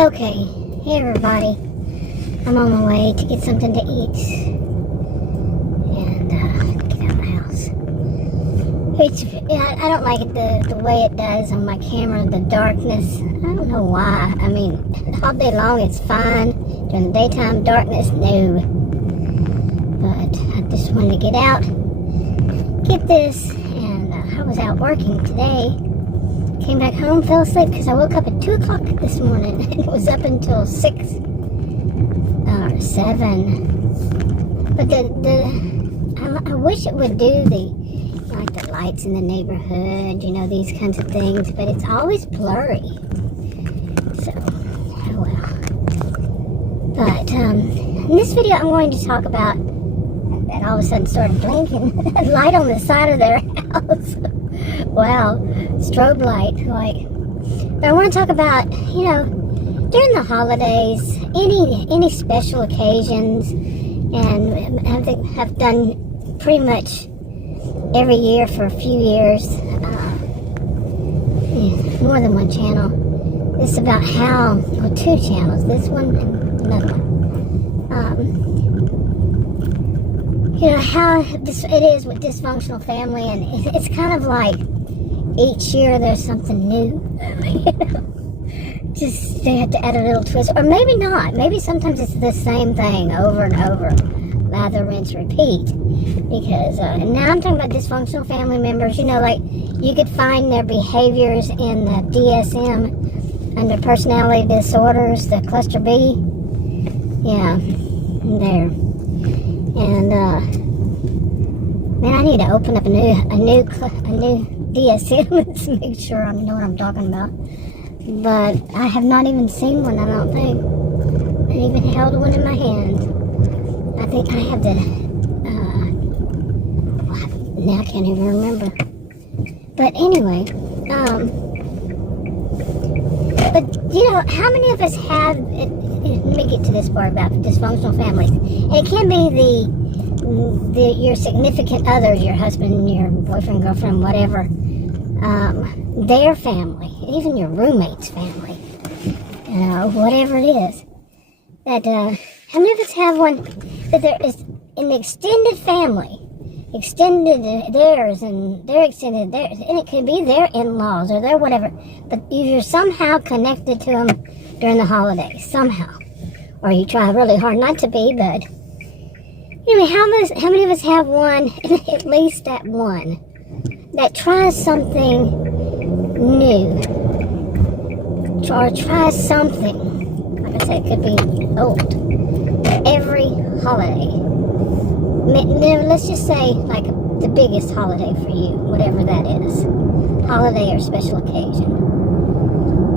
Okay, hey everybody. I'm on my way to get something to eat and get out of the house. I don't like it the way it does on my camera, the darkness. I don't know why. I mean, all day long it's fine. During the daytime, darkness, no. But I just wanted to get out, get this, and I was out working today. Came back home, fell asleep because I woke up at 2 o'clock this morning and was up until 6 or 7. But I wish it would do the lights in the neighborhood, you know, these kinds of things, but it's always blurry. So, oh well. But in this video, I'm going to talk about that all of a sudden started blinking a light on the side of their house. Wow, strobe light, like. But I want to talk about, you know, during the holidays, any special occasions, and have done pretty much every year for a few years, more than one channel. It's about how, well, 2 channels, this one and another one. You know, how it is with dysfunctional family, and it's kind of like each year there's something new. You know? Just they have to add a little twist, or maybe not. Maybe sometimes it's the same thing over and over. Lather, rinse, repeat. Because now I'm talking about dysfunctional family members. You know, like you could find their behaviors in the DSM under personality disorders, the cluster B. Yeah, there. And man, I need to open up a new DSM to make sure I know what I'm talking about. But I have not even seen one. I don't think. I even held one in my hand. I think I have the. Now I can't even remember. But anyway, but you know, how many of us have? Let me get to this part about dysfunctional families. And it can be your significant other, your husband, your boyfriend, girlfriend, whatever, their family, even your roommate's family, whatever it is. That how many of us have one that there is an extended family, extended theirs and their extended theirs, and it could be their in-laws or their whatever, but you're somehow connected to them during the holidays, somehow. Or you try really hard not to be, but anyway, how many of us have one, at least that one, that tries something new, or tries something, like I said, it could be old, every holiday. Let's just say, like, the biggest holiday for you, whatever that is, holiday or special occasion,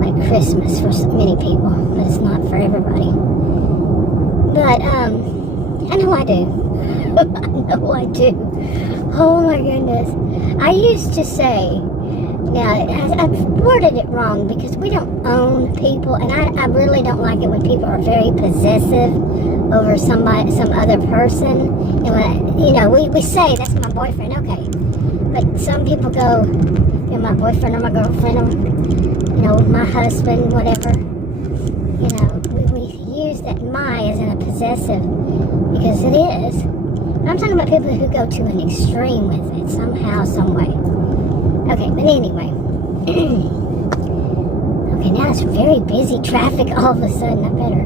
like Christmas for many people, but it's not for everybody. But I know I do. I know I do. Oh my goodness. I used to say, now I've worded it wrong because we don't own people, and I really don't like it when people are very possessive over some other person. And when, you know, we say that's my boyfriend, okay, but some people go, you're my boyfriend or my girlfriend or, you know, my husband, whatever. You know, we use that my as in a possessive, because it is. I'm talking about people who go to an extreme with it somehow, some way. Okay, but anyway. Okay, now it's very busy traffic all of a sudden. I better.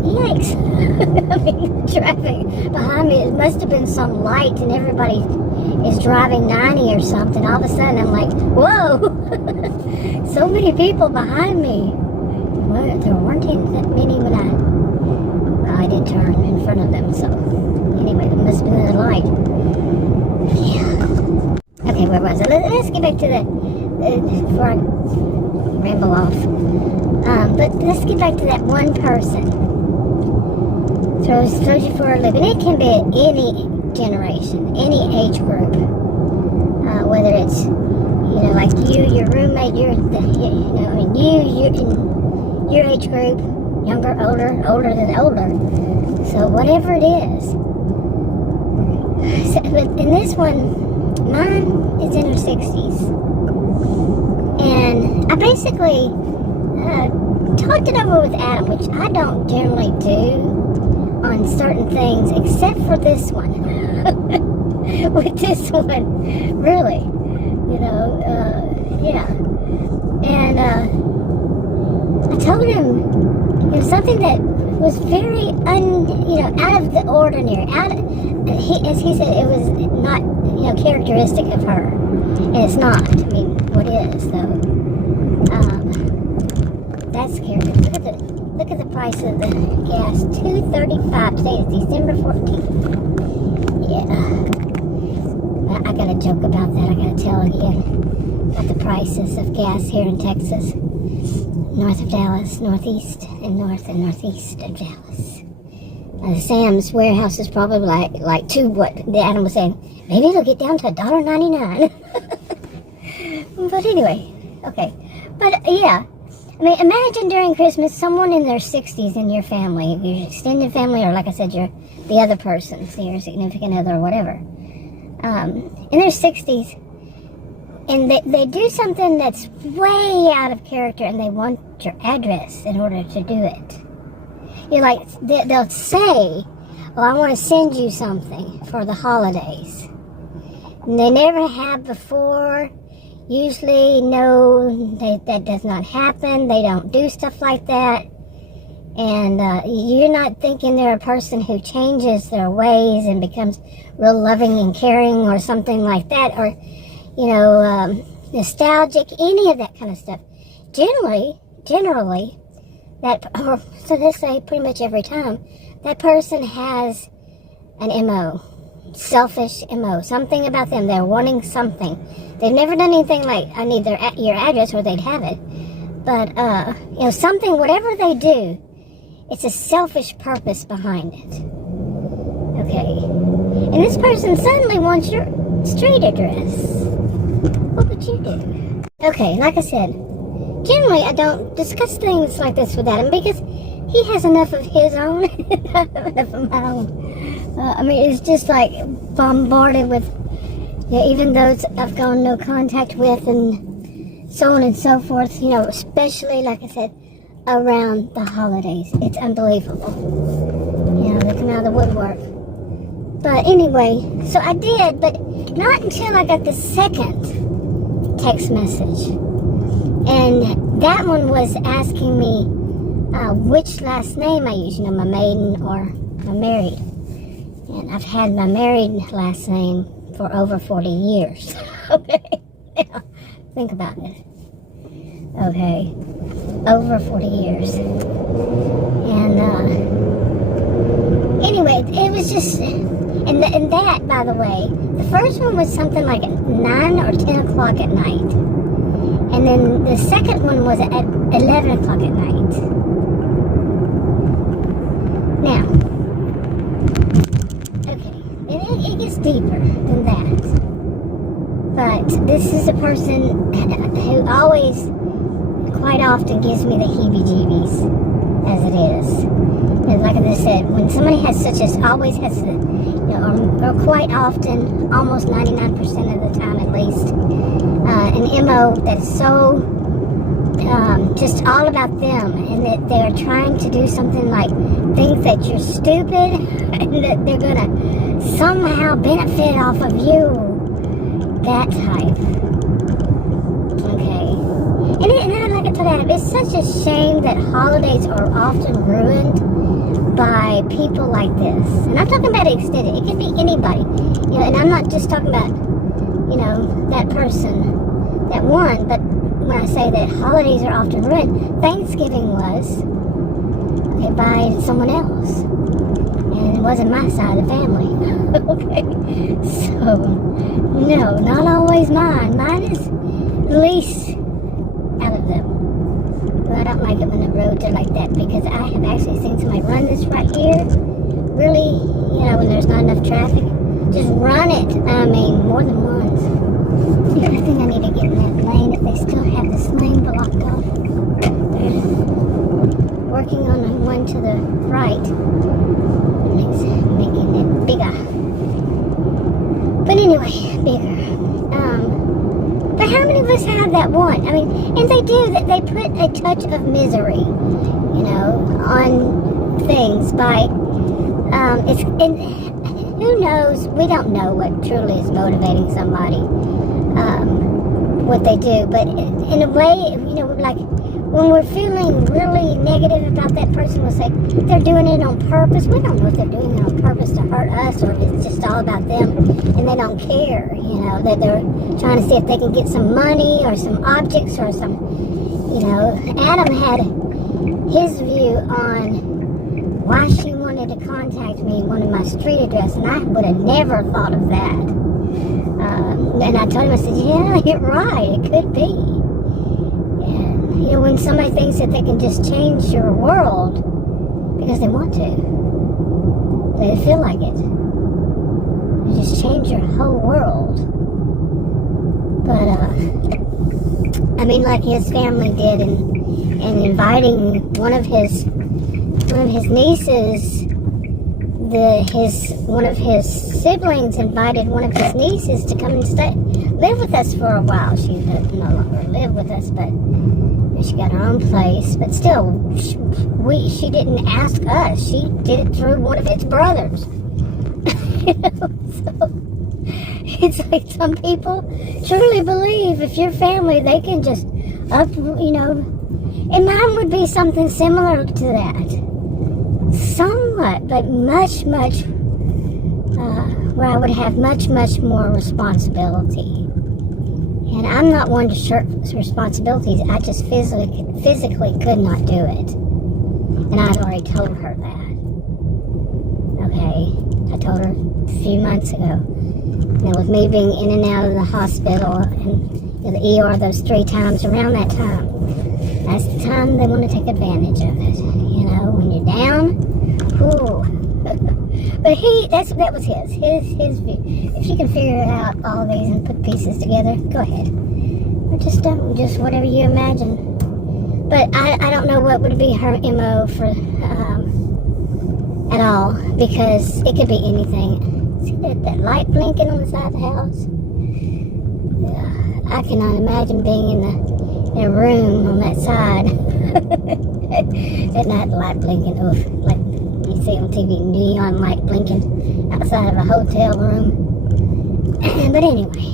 Yikes. I mean, the traffic behind me, it must have been some light and everybody is driving 90 or something. All of a sudden I'm like, whoa. So many people behind me. Well, there weren't that many when I did turn in front of them, so anyway, it must have been the light. Yeah. Okay, where was it? Let's get back to before I ramble off. But let's get back to that one person. Throws you for a loop. And it can be at any generation, any age group. Whether it's, you know, like you, your roommate, you're in your age group, younger, older than older. So whatever it is. So, but in this one, mine is in her 60s. And I basically talked it over with Adam, which I don't generally do on certain things, except for this one. With this one, really, yeah. And I told him, something that was very out of the ordinary. As he said, it was not, characteristic of her, and it's not. I mean, what is though? That's characteristic. Look at the price of the gas. $2.35 today. Is December 14th. Yeah. Well, I gotta joke about that. I gotta tell again about the prices of gas here in Texas, north of Dallas, northeast and northeast of Dallas. Sam's warehouse is probably like to what Adam was saying. Maybe it'll get down to $1.99. But anyway, okay. But yeah, I mean, imagine during Christmas, someone in their 60s in your family, your extended family, or like I said, the other person, so your significant other or whatever, in their 60s, and they do something that's way out of character, and they want your address in order to do it. You're like, they'll say, well, I want to send you something for the holidays. And they never have before. Usually, no, that does not happen. They don't do stuff like that. And you're not thinking they're a person who changes their ways and becomes real loving and caring or something like that. Or, nostalgic, any of that kind of stuff. Generally, so let's say pretty much every time, that person has an MO, selfish MO, something about them. They're wanting something. They've never done anything like, I need your address, or they'd have it. But, something, whatever they do, it's a selfish purpose behind it. Okay. And this person suddenly wants your street address. What would you do? Okay, like I said, generally I don't discuss things like this with Adam because he has enough of his own, enough of my own. It's just like bombarded with, even those I've gone no contact with and so on and so forth, especially, like I said, around the holidays. It's unbelievable. They come out of the woodwork. But anyway, so I did, but not until I got the second text message. And that one was asking me which last name I use, my maiden or my married. And I've had my married last name for over 40 years. Okay? Think about it. Okay? Over 40 years. And, anyway, it was just, and that, by the way, the first one was something like at 9 or 10 o'clock at night. And then the second one was at 11 o'clock at night. Now, okay, it gets deeper than that. But this is a person who always, quite often, gives me the heebie-jeebies, as it is. And like I just said, when somebody has always has the, or quite often, almost 99% of the time at least, an MO that's so just all about them, and that they're trying to do something like think that you're stupid and that they're gonna somehow benefit off of you. That type. Okay. And I'd like to tell you, it's such a shame that holidays are often ruined by people like this. And I'm talking about extended. It could be anybody. And I'm not just talking about, that person, that one, but when I say that holidays are often ruined, Thanksgiving was, by someone else. And it wasn't my side of the family. Okay? So, no, not always mine. Mine is the least out of them. But I don't like it when the roads are like that, because I have actually seen somebody run this right here. Really, when there's not enough traffic. Just run it. More than once. I think I need to get in that lane if they still have this lane blocked off. They're working on the one to the right. It's making it bigger. But anyway, bigger. But how many of us just have that one. I mean, and they do that. They put a touch of misery, on things by and who knows? We don't know what truly is motivating somebody, what they do. But in a way, like when we're feeling really negative about that person, we'll say they're doing it on purpose. We don't know if they're doing it on purpose to hurt us or if it's just all about them and they don't care, that they're trying to see if they can get some money or some objects or some, Adam had his view on why she wanted to contact me and wanted my street address, and I would have never thought of that. And I told him, I said, yeah, you're right, it could be. And, when somebody thinks that they can just change your world because they want to, they feel like it. They just change your whole world. But, like his family did, and inviting one of his nieces, one of his siblings invited one of his nieces to come and live with us for a while. She no longer live with us, but she got her own place. But still, she didn't ask us. She did it through one of his brothers. So it's like some people truly believe if you're family, they can just and mine would be something similar to that. Somewhat, but much, where I would have much more responsibility. And I'm not one to shirk responsibilities. I just physically could not do it. And I'd already told her that. Okay? I told her a few months ago. Now, with me being in and out of the hospital and the ER those 3 times around that time, that's the time they want to take advantage of it. When you're down, whew. But that was his view. If you can figure out all these and put pieces together, go ahead. Or just don't, just whatever you imagine. But I don't know what would be her MO for at all, because it could be anything. See that light blinking on the side of the house? I cannot imagine being in a room on that side at night, light blinking. Oof, like you see on TV, neon light blinking outside of a hotel room. But anyway,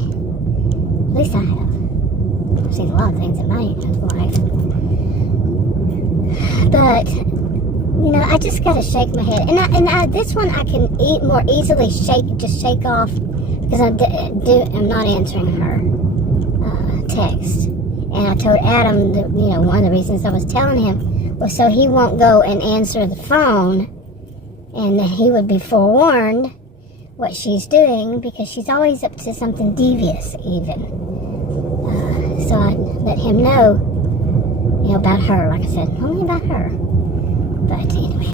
at least I have. I've seen a lot of things in my life. But I just gotta shake my head, and this one I can more easily shake off, because I'm not answering her text. And I told Adam that, one of the reasons I was telling him was so he won't go and answer the phone, and he would be forewarned what she's doing, because she's always up to something devious, even. So I let him know, about her. Like I said, only about her. But anyway.